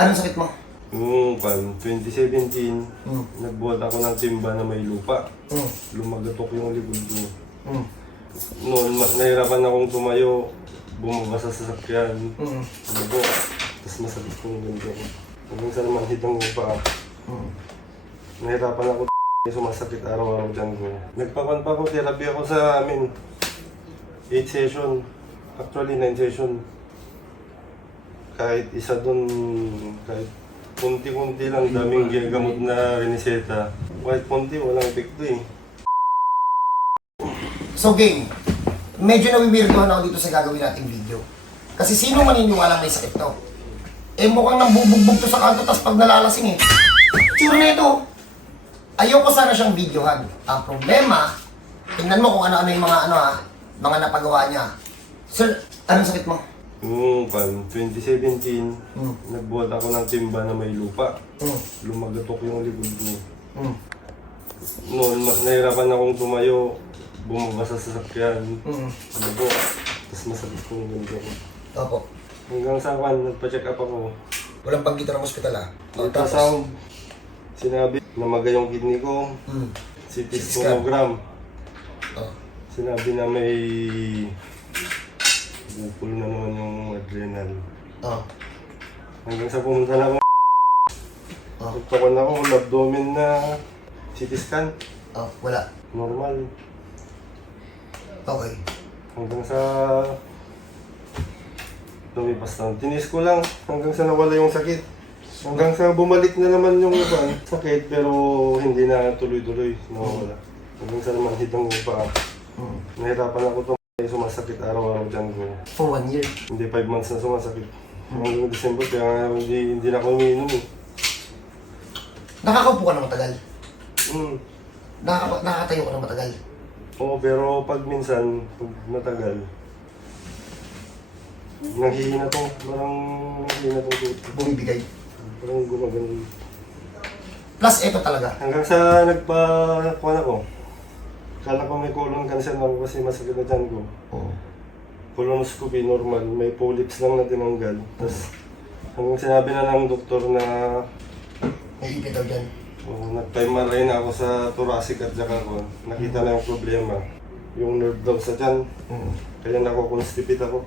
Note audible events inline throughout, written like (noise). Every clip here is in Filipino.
Anong sakit mo? Noong kan, 2017, Mm. nagbuhat ako ng timba na may lupa. Mm. Lumagatok yung likod ko. Mm. Noon, ma- nahirapan akong tumayo, bumaba sa sasakyan. Mm. Ano po? Tapos masakit ko yung ganito ko. Hanggang sa naman hitang lupa. Mm. Nahirapan ako sumasakit araw-araw dyan ko. Nagpakuan pa ako, therapy ako sa amin. 8 session. Actually, 9 session. Kahit isa dun, kahit kunti-kunti lang, daming ginagamot na riniseta. Kahit kunti, walang epekto eh. So game, medyo nawiwirdohan ako dito sa gagawin nating video. Kasi sino maniniwala may sakit to? Eh mukhang nang bubugbog to sa kanto tapos pag nalalasing eh. Tsura na ito. Ayoko sana siyang videohan. Ang problema, tingnan mo kung ano-ano yung mga ano ha, mga napagawa niya. Sir, anong sakit mo? Noong kan, 2017, Mm. nagbuhat ako ng timba na may lupa. Mm. Lumagatok yung likod ko. Mm. Noon, ma- nahirapan akong tumayo, bumaba sa sasakyan. Mm. Ano po? Tapos masakit ko yung ganito ko. Opo. Hanggang sa kan, nagpa-check up ako. Walang pagkita ng ospital ha. O, Ultrasound. Sinabi na maga yung kidney ko. Mm. CT CT scan. sonogram. Oh. Sinabi na may bukol na naman yung adrenal. Oh. Hanggang sa pumunta na ako. Oh. Nagpakuan ako, abdomen na CT scan. Oh. Wala. Normal. Okay. Hanggang sa lumipas lang. Tinis ko lang hanggang sa nawala yung sakit. Hanggang sa bumalik na naman yung ano, sakit pero hindi na tuloy-tuloy. Nawala. Hanggang sa naman hitang pa. Mm. Nahirapan ako ito. Sumasakit araw-araw dyan ko. For one year. Hindi 5 months na sumasakit. Hanggang December kaya nga hindi, hindi na ako umiinom eh. Nakakaupo ka na matagal. Mm. Nakaka nakakatayo ka na matagal. Oo, pero pag minsan, pag matagal, nanghihina to. Parang nanghihina tong tuto. Bumibigay. Parang gumagano. Plus, ito talaga. Hanggang sa nagpa... Kuha na ko. Kala ko may colon cancer na ako kasi masakit na dyan ko. Oo. Colonoscopy normal, may polyps lang na tinanggal. Tapos hanggang sinabi na ng doktor na May ipit daw dyan. uh, nag-MRI na ako sa thoracic at saka ko. Nakita na yung problema. Yung nerve daw sa dyan. Mm. Kaya nako-constipate ako.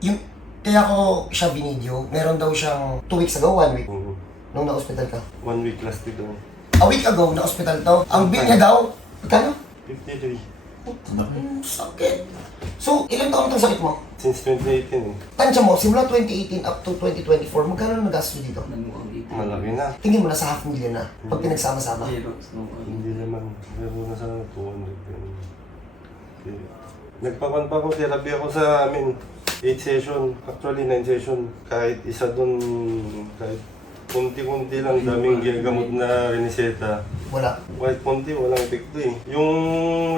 Yung, kaya ko siya binidyo, meron daw siyang 2 weeks ago, 1 week, Mm. nung na-hospital ka. One week last week lang. A week ago, na-hospital to. Ang bill niya daw, magkano? 53. Puta na, sakit. So, ilang taon itong sakit mo? Since 2018 eh. Tansya mo, simula 2018 up to 2024, magkano na nagastos dito? Malaki na. Tingin mo, nasa half million na, pag pinagsama-sama. Hindi naman. Meron na sa 200. ganun. Okay. Nagpakuan pa ako, therapy ako sa amin. 8 session, actually 9 session. Kahit isa dun, kahit kunti-kunti lang, daming ginagamot na riniseta. Wala. Kahit kunti, walang epekto eh. Yung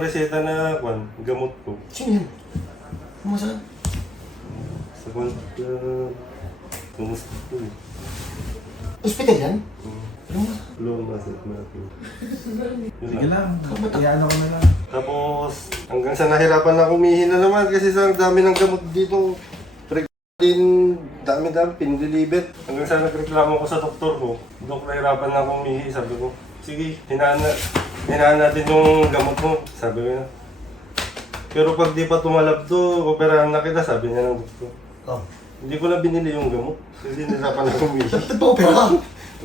reseta na kwan, gamot ko. Sino yun? Kumasaan? Sa kwan, uh, kumusta ko eh. Hospital yan? Hmm. Ano? Lower muscle natin. Sige lang. lang. Iyaano ko na lang. Tapos, hanggang sa nahirapan na kumihin na naman kasi sa dami ng gamot dito. Din, dami-dami, pindelibet. Hanggang sa nagreklamo ko sa doktor ko, Dok, nahirapan na akong umihi. Sabi ko, sige, hinaan, na, hinaan natin yung gamot mo. Sabi ko na. Pero pag di pa tumalab to, operahan na kita, sabi niya ng doktor. Oh. Hindi ko na binili yung gamot. Kasi nahirapan na umihi. Nagpa-opera ka?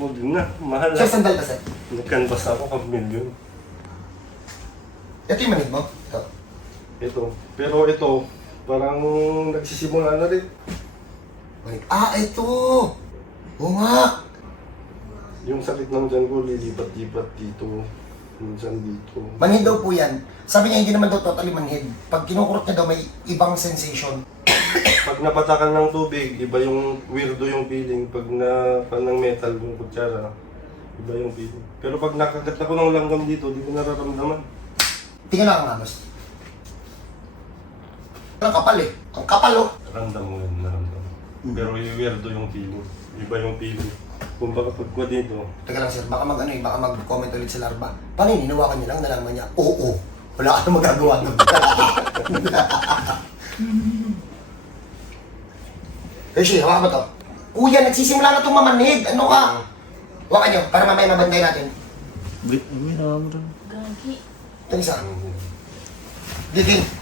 Huwag na, mahal Sir, sandal ka, sir. Nag-canvas ako kag milyon. Ito yung manid mo. Ito. Ito. Pero ito, parang nagsisimula na rin. Manid. Ah, ito! Oo nga! Yung sakit ng dyan ko, lilipat-lipat dito. Minsan dito. Manhid daw po yan. Sabi niya hindi naman daw totally manhid. Pag kinukurot niya daw may ibang sensation. (coughs) Pag napatakan ng tubig, iba yung weirdo yung feeling. Pag na pan ng metal yung kutsara, iba yung feeling. Pero pag nakagat ako ng langgam dito, di ko nararamdaman. Tingnan lang ang anos. Ang kapal eh. Ang kapal oh. Ramdam mo yun. Pero yung weirdo yung feeling. Iba yung feeling. Kung baka pag ko dito, Teka lang sir, baka mag ano eh, baka mag-comment ulit sa Larva. Paano yun? Hinawakan niya lang, nalaman niya, oo. Wala ka na magagawa doon. (laughs) eh, siya, hawakan mo to. Kuya, nagsisimula na itong mamanhid. Ano ka? Huwakan nyo, para mamaya mabantay natin. Wait, may naman Gagi. Ito isa. Diting.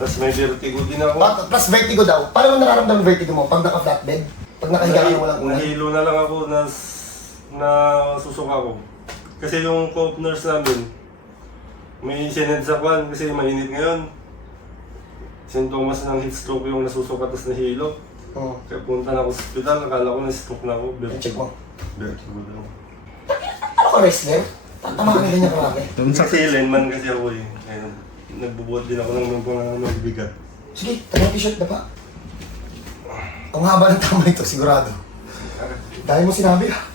Tapos may vertigo din ako. Plus vertigo daw. Paano mo nararamdaman yung vertigo mo? Pag naka-flatbed? Pag nakahiga ka na walang kulay? Nahilo na lang ako na, na susuka ko. Kasi yung co-nurse namin, may sinend sa kwan kasi mainit ngayon. Sintomas ng heat stroke yung nasusuka tapos nahilo. Oo. Kaya punta na ako sa hospital, nakala ko na stroke na ako. Check mo. Vertigo daw. Ano ka wrestler? Tatama ka na ganyan karami. Kasi lineman kasi ako eh. Kaya nagbubuhat din ako ng mga magbigat. Sige, tagal t-shirt na pa. Ang haba ng tama ito, sigurado. Dahil mo sinabi ah.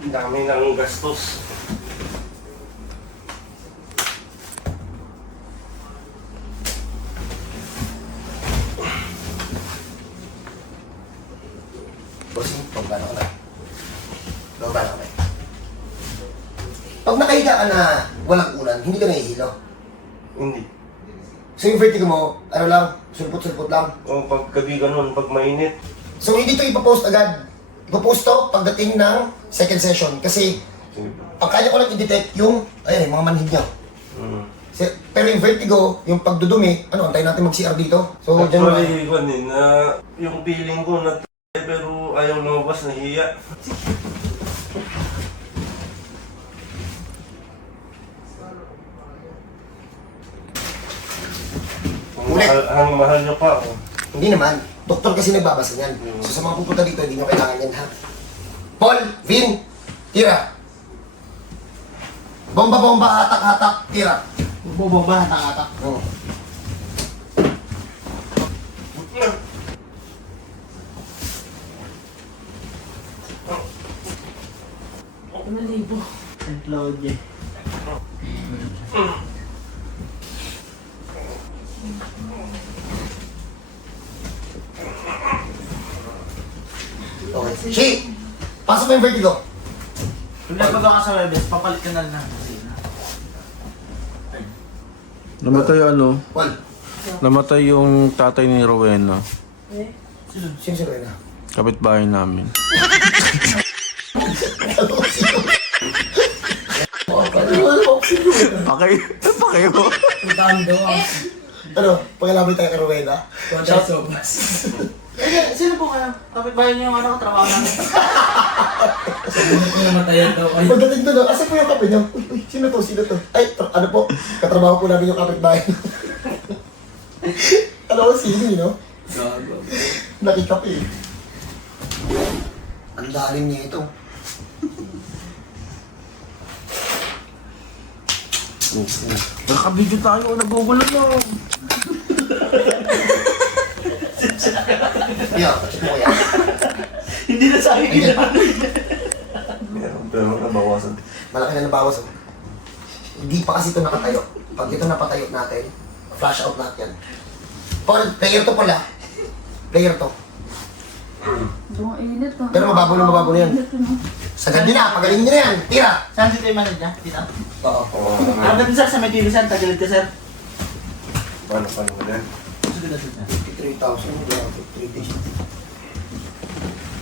Ang dami ng gastos. Bossing, pagkano ka na. Baba na kami. Pag nakahiga ka na walang ulan, hindi ka nahihilo. Hindi. So yung vertigo mo, ano lang, sulpot-sulpot lang. O pag gabi ganun, pag mainit, So hindi ito ipapost agad. Ipapost to pagdating ng second session. Kasi sige pa. ang kaya ko lang i-detect yung, ayun, yung mga manhid niya. Mm. Si- Pero yung vertigo, yung pagdudumi, ano, antayin natin mag-CR dito. So, dyan mo. Actually, Ivan eh, na yung feeling ko na pero ayaw lumabas, nahiya. Mahal, ang mahal niyo pa ako. Hindi naman. Doktor kasi nagbabasa niyan. So sa mga pupunta dito, hindi nyo kailangan yan ha. Paul, Vin, tira. Bomba, bomba, hatak, hatak, tira. Bubomba, hatak-hatak. Oh. Malibo. Ang cloud Shi! Pasok mo yung vertigo. Kung napagawa ka sa Webes, papalit ka na lang ng kusina. Namatay ano? Paul, Namatay yung tatay ni Rowena. Eh? sino si Rowena? Kapitbahay namin. (laughs) Pakay, pakay mo. Ano, pagkalabi tayo kay Rowena? Eh, sino po kayo? Kapit-bahay niyo yung ano, katrabaho namin. Pagdating doon, asa po yung kape niyo? Uy, uy, sino to, sino to? Ay, tra- ano po, katrabaho po namin yung kapitbahay. (laughs) ano ko, sino yun, no? Nakikape eh. Ang lalim niya ito. Nakabidyo tayo, nagugulo na. (laughs) Yeah, check mo kaya. Hindi na sabi ko Ayan, Meron, pero nabawasan. malaki na nabawas. oh. Hindi pa kasi ito nakatayo. Pag ito napatayo natin, flash out natin yan. Paul, player to pala. Player to. Ang init pa. Pero mababaw na mababaw na yan. Init na. Sagad nyo na, pagaling nyo na yan. Tira! Saan si Tayo Manager? Dito? Oo. Ah, ganun sir, sa may sir, tagilid ka sir. Paano, paano mo yan? Sige na sir. 3,000. 3 days.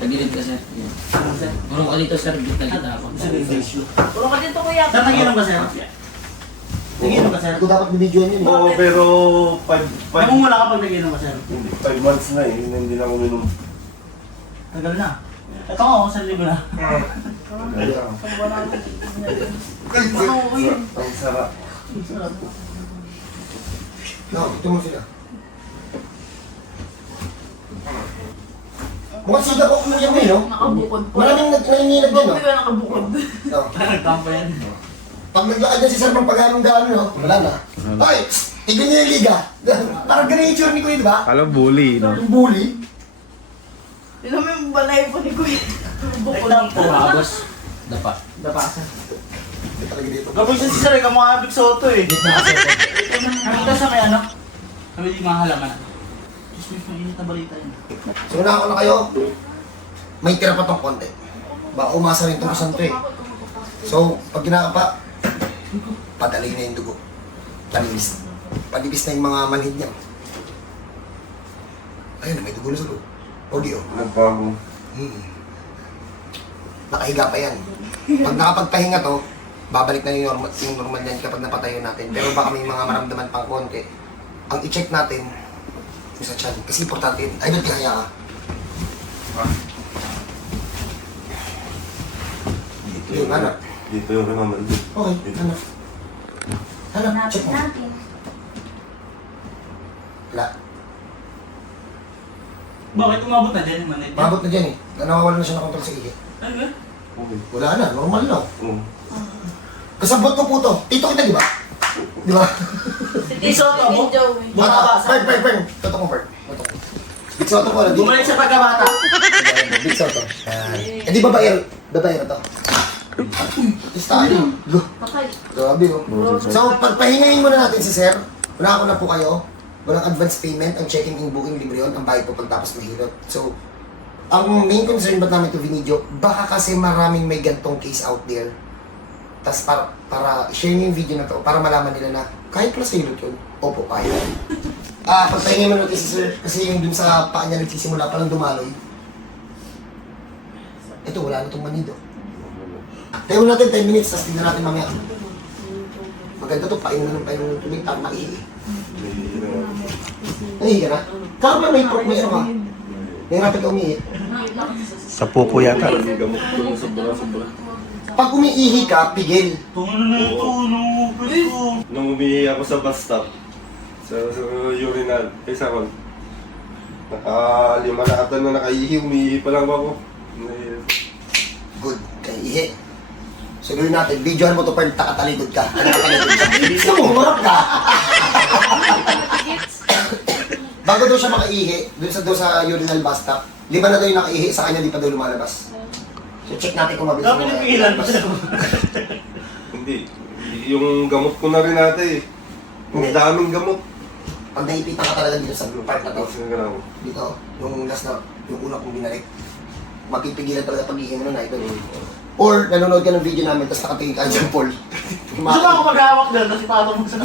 Tagilid ka, sir. Ano sir? Marunong ka dito, sir. Kita kita ako. Puro ka dito kuya. Sir, nagiinom ka sir? Nagiinom ka sir? Ito dapat bibidyoan yun. Oo, pero 5 Namumula ka pag nagiinom ka sir? months na eh, hindi na ako minum. Tagal na. Ito nga, sa libo na. Ang sarap. No, ito mo sila. Mukhang siga ko kumuya mo eh, no? Nakabukod po. Maraming nag- nangingilag din, no? Hindi ka nakabukod. No. (laughs) Nagkampo yan. Pag naglakad yan si Sir ng paghanong gano'n, no? Wala na. Hoy! Tignan niyo yung liga. (laughs) Parang ganun yung itsura ni Kuya, di ba? Alam, bully, no? Yung bully. Tignan mo yung balay po ni kuya. Bukod dito. Tapos, dapa. Dapa talaga dito. Gabay siya si sir, eh, kamukha Big Soto eh. (laughs) Gitna ka, sir. Nakita sa may ano? Sabi di mga halaman. Diyos mo, may init na balita yun. So, unahan ko na kayo. May tira pa tong konti. Baka umasa rin itong santo eh. So, pag ginakapa, padali na yung dugo. Panibis. Panibis na yung mga manhid niya. Ayun, may dugo na sa loob. Pogi oh. Nagbago. Hmm. Nakahiga pa yan. Pag nakapagpahinga to, babalik na yung normal, yung normal yan kapag napatayo natin. Pero baka may mga maramdaman pang konti. Ang i-check natin, yung sa chan. Kasi importante yun. Ay, ba't kaya ka? Dito Yung hanap. Dito yung naman. Okay, hanap. Hanap, check mo. natin. Wala. Bakit umabot na dyan yung manit? Mabot na dyan eh. Nawawala na siya ng kontrol sa ihi. Ano ba? Okay. Wala na, normal na. Oo. Kasabot ko po to. Tito kita, di ba? Di ba? (laughs) Si Di Soto, Tito bu- Joey. Bumaba sa... Pern, pern. Toto ko, pern. Toto ko. Big Soto ko. nandito. Bumalik sa pagkabata. Big Soto. Yan. Eh di babaero. Babaero to. Go. Okay. Grabe oh. So, pagpahingayin muna natin si Sir. Wala ko na po kayo. Walang advance payment. Ang checking in booking libre yun. Ang bayad po pagtapos mahilot. So, ang main concern ba't namin ito video, baka kasi maraming may gantong case out there. Tapos para, para share niyo yung video na to, para malaman nila na kahit pala sa hilot yun, opo, kaya. Ah, pagpahingayin muna natin si Sir, kasi yung dun sa paa niya nagsisimula palang dumaloy. Ito, wala na itong manido. Tayo natin 10 minutes, tapos tingnan natin mamaya. Maganda to, painom ng painom ng tubig, tama ihi. Nahihi ka na? Kaka ba may may ano ka? Nahirapan ka umihi. Sa pupo yata. Gamot ko na sobra-sobra. Pag umiihi ka, pigil. Tungo na ito, no? Gusto. Nung umihi ako sa bus stop, sa, sa urinal, kay Saron, nakalima na ata na nakaihi, umihi pa lang ako. Good. Kaya ihi. So gawin natin, videohan mo to per takatalikod ka. Ano ka humarap ka. Bago daw siya makaihi, dun sa, dun sa urinal bus stop, lima na daw yung nakaihi, sa kanya di pa daw lumalabas. So check natin kung mabilis Dapat mo. napigilan pa (laughs) siya. Hindi. Yung gamot ko na rin ate. Ang daming gamot. Pag naipitan ka talaga dito sa part na to, Tapos yung gano'n. dito, yung last na, yung una kong binalik, mapipigilan talaga pag-ihi mo na idol. Or nanonood ka ng video namin, tapos nakatingin ka dyan, Paul. Gusto ko ako maghawak doon kasi tatapog sa...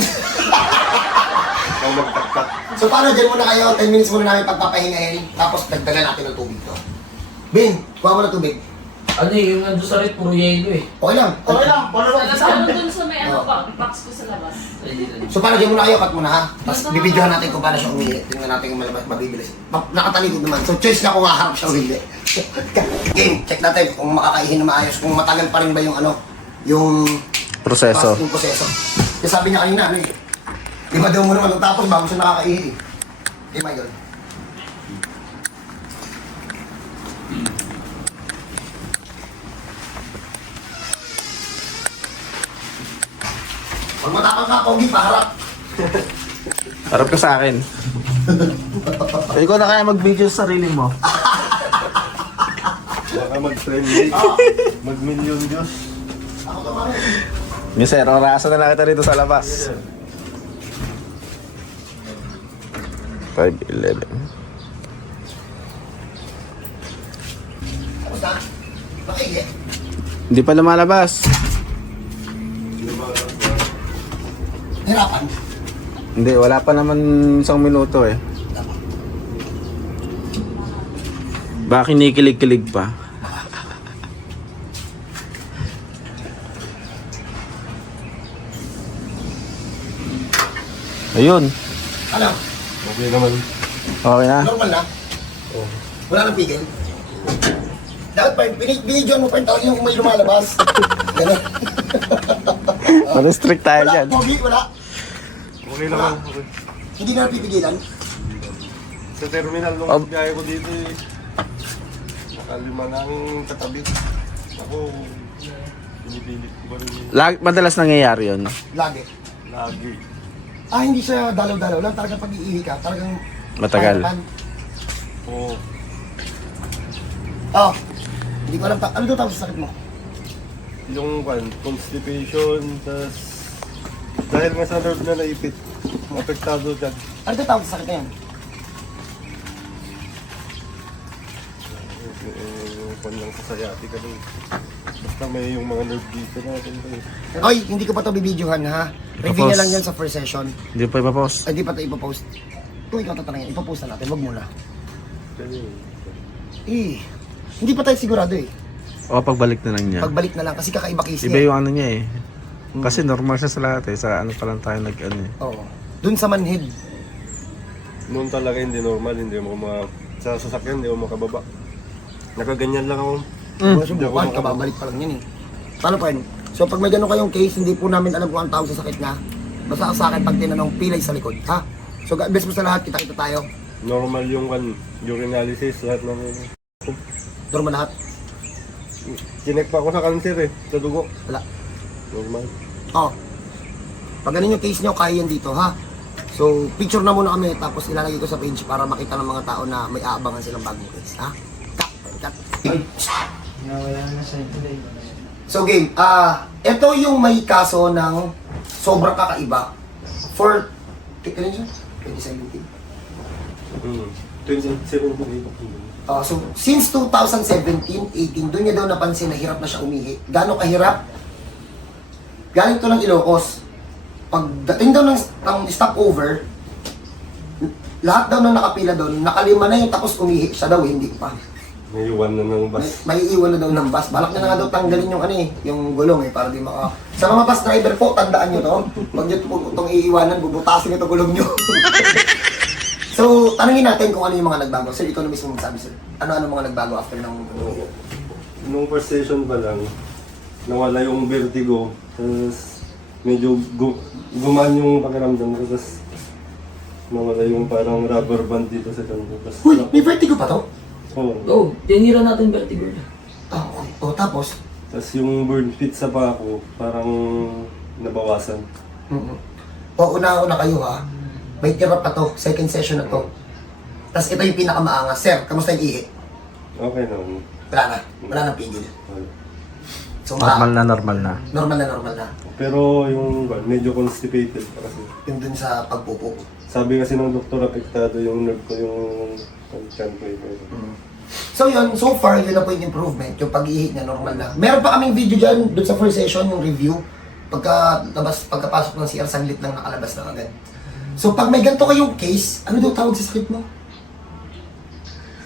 Ang magtaktak. so paano, dyan muna kayo, 10 minutes muna namin pagpapahingahin, tapos dagdagan natin ng tubig to. Bin, kuha mo ng tubig. Ano eh, yung nandun sa red, puro yelo eh. Okay lang. Okay lang, paano lang Sa ano dun sa may ano Oh. pa, box ko sa labas. So paano, dyan muna kayo, cut muna ha. Tapos bibidyohan natin kung paano siya umihi. Tingnan natin kung malabas, mabibilis. Ma- Nakatalikod naman, so choice na kung haharap siya o hindi. (laughs) Game, check natin kung makakaihin na maayos, kung matagal pa rin ba yung ano, yung Proseso. Yung proseso. Kasi sabi niya kanina, ano eh. Lima daw mo naman tapos bago siya nakakaihi. Eh, my God. Pag matapang ka, pogi, paharap. Harap ka sa akin. Ikaw na kaya mag-video sa sarili mo. Baka mag-trending. Mag-million Diyos. Ako to, pare. Mister, orasan na lang kita rito sa labas. 5'11". Tapos na. Makihi. Hindi pa lumalabas. Hindi, wala pa naman isang minuto eh. Baka kinikilig-kilig pa. (laughs) Ayun. Ano? Okay naman. Okay na. Normal na? Wala nang pigil? Dapat pa, bini- binidyoan mo pa yung tao yung may lumalabas. (laughs) Ganun. (laughs) Ano strict tayo Wala, dyan. pogi, wala. Okay naman. Okay. Hindi na napipigilan. Sa terminal nung Oh. biyahe ko dito eh. Nakalima ng katabi. Ako, pinipilit ko ba rin eh. Lag, madalas nangyayari yun. Lagi. Lagi. Ah, hindi siya dalaw-dalaw lang. Talagang pag-iihi ka, talagang... Matagal. Oo. Oh, hindi ko alam. ta- Ano daw tawag sa sakit mo? Yung kan, constipation, tas dahil nga sa nerve na naipit, apektado dyan. Ano daw tawag sa sakit na yan? Eh, kung lang sa sayati ka dun. Basta may yung mga nerve dito natin. Oy, hindi ko pa to bibidyohan ha. Review na lang yan sa first session. Hindi pa ipapost. Ay, di pa to ipopost. Kung ikaw tatanungin, ipopost na natin. Wag muna. Ganyan. Eh, Hindi pa tayo sigurado eh. O pagbalik na lang niya. Pagbalik na lang kasi kakaiba case Iba niya. eh. yung ano niya eh. Kasi normal siya sa lahat eh. Sa ano pa lang tayo nag ano eh. Oo. Dun sa manhid. Noon talaga hindi normal, hindi mo ma... Sa sasakyan, hindi mo makababa. Nakaganyan lang ako. Mm. Ako Subukan, kababalik pa lang yan eh. Paano pa yun? So pag may ganun kayong case, hindi po namin alam kung ang tawag sa sakit niya. Basta sa akin pag tinanong pilay sa likod, ha? So God bless mo sa lahat, kita-kita tayo. Normal yung kan, urinalysis, lahat ng... Normal lahat. Chinek pa ako sa cancer eh, sa dugo. Wala. Normal. Oh. Pag ganun yung case nyo, kaya yan dito, ha? So, picture na muna kami, tapos ilalagay ko sa page para makita ng mga tao na may aabangan silang bagong case, ha? Cut, cut. So, game, ah, ito yung may kaso ng sobrang kakaiba for, kailan siya? 2017. Hmm. 27 Ah, so, since 2017, 18, doon niya daw napansin na hirap na siya umihi. Gano'ng kahirap? Galing to ng Ilocos. Pagdating daw ng, ng stopover, lahat daw ng nakapila doon, nakalima na yung tapos umihi. Siya daw, hindi pa. May iwan na ng May, bus. may iwan na daw ng bus. Balak niya na nga daw tanggalin yung ano eh, yung gulong eh, para di maka... Sa mga bus driver po, tandaan nyo to. Pag nyo po itong iiwanan, bubutasin ito gulong nyo. (laughs) so, tanungin natin kung ano yung mga nagbago. Sir, ikaw na mismo magsabi, sir. Ano-ano mga nagbago after ng... Nung first session pa lang, nawala yung vertigo. Tapos medyo gu gumaan yung pakiramdam ko. Tapos nawala yung parang rubber band dito sa tiyan ko. Tapos, Uy, may vertigo pa to? Oo. Oh, tinira natin vertigo. Ah, okay. O, tapos? Tapos yung burn pit sa paa ko, parang nabawasan. mm O, una-una kayo ha. May tira pa to. Second session na to. Tapos ito yung pinakamaangas. Sir, kamusta yung ihi? Okay naman. Wala na. Wala nang pigil. Wala. So, Normal ma- na normal na. normal na normal na. Pero yung well, medyo constipated pa kasi. Yung dun sa pagpupo. Sabi kasi ng doktor, apektado yung nerve ko yung yung ko. Yung, So yun, so far, yun na po yung improvement. Yung pag-ihi niya, normal na. Meron pa kaming video dyan, dun sa first session, yung review. Pagka, labas, pagkapasok ng CR, saglit lang nakalabas na agad. So pag may ganito kayong case, ano daw tawag sa sakit mo?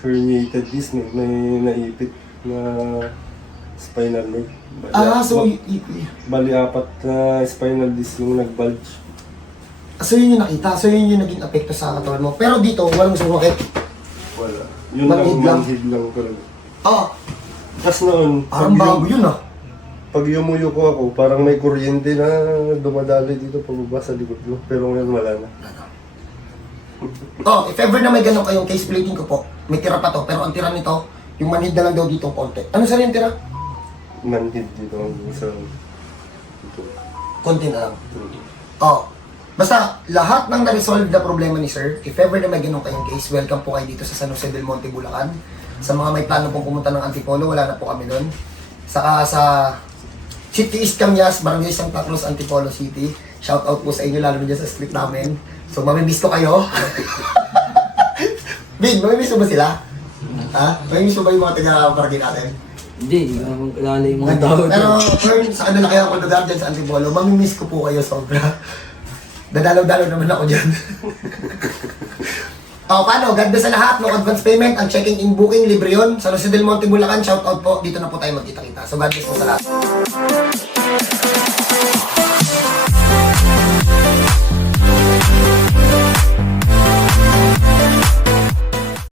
herniated disc, may, may naipit na spinal nerve. Bali, Ah, so, ba- y- y- bali apat na spinal disc yung nag-bulge. so yun yung nakita. So yun yung naging apekto sa katawan mo. Pero dito, walang sumakit. Wala. Yun Manhid lang. lang, manhid lang talaga. Ah, Tapos noon, parang pag, bago yum- yun ah. pag yumuyo ko ako, parang may kuryente na dumadali dito pababa sa likod ko. Pero ngayon wala na. Oh, if ever na may ganun kayong case plating ko po, may tira pa to. Pero ang tira nito, yung manhid na lang daw dito konti. Ano sa rin yung tira? Manhid dito sa... Ito. Konti na lang. Oh, basta lahat ng na-resolve na problema ni sir, if ever na may ganun kayong case, welcome po kayo dito sa San Jose del Monte, Bulacan. Sa mga may plano pong pumunta ng Antipolo, wala na po kami doon. Saka sa City East Camias, Barangay Santa Cruz, Antipolo City. Shout out po sa inyo, lalo na dyan sa street namin. So, mamimiss ko kayo. (laughs) Big, mamimiss mo ba sila? Ha? Mamimiss mo ba yung mga taga-barangay natin? Hindi, kilala yung mga tao. Pero, Fern, sa kanila kaya ako lugar dyan sa Antipolo, mamimiss ko po kayo sobra. Dadalaw-dalaw naman ako dyan. (laughs) o, paano? God bless sa lahat. No advance payment. Ang checking in booking, libre yun. Sa Jose del Monte, Bulacan, shout out po. Dito na po tayo magkita-kita. So, God bless po sa lahat.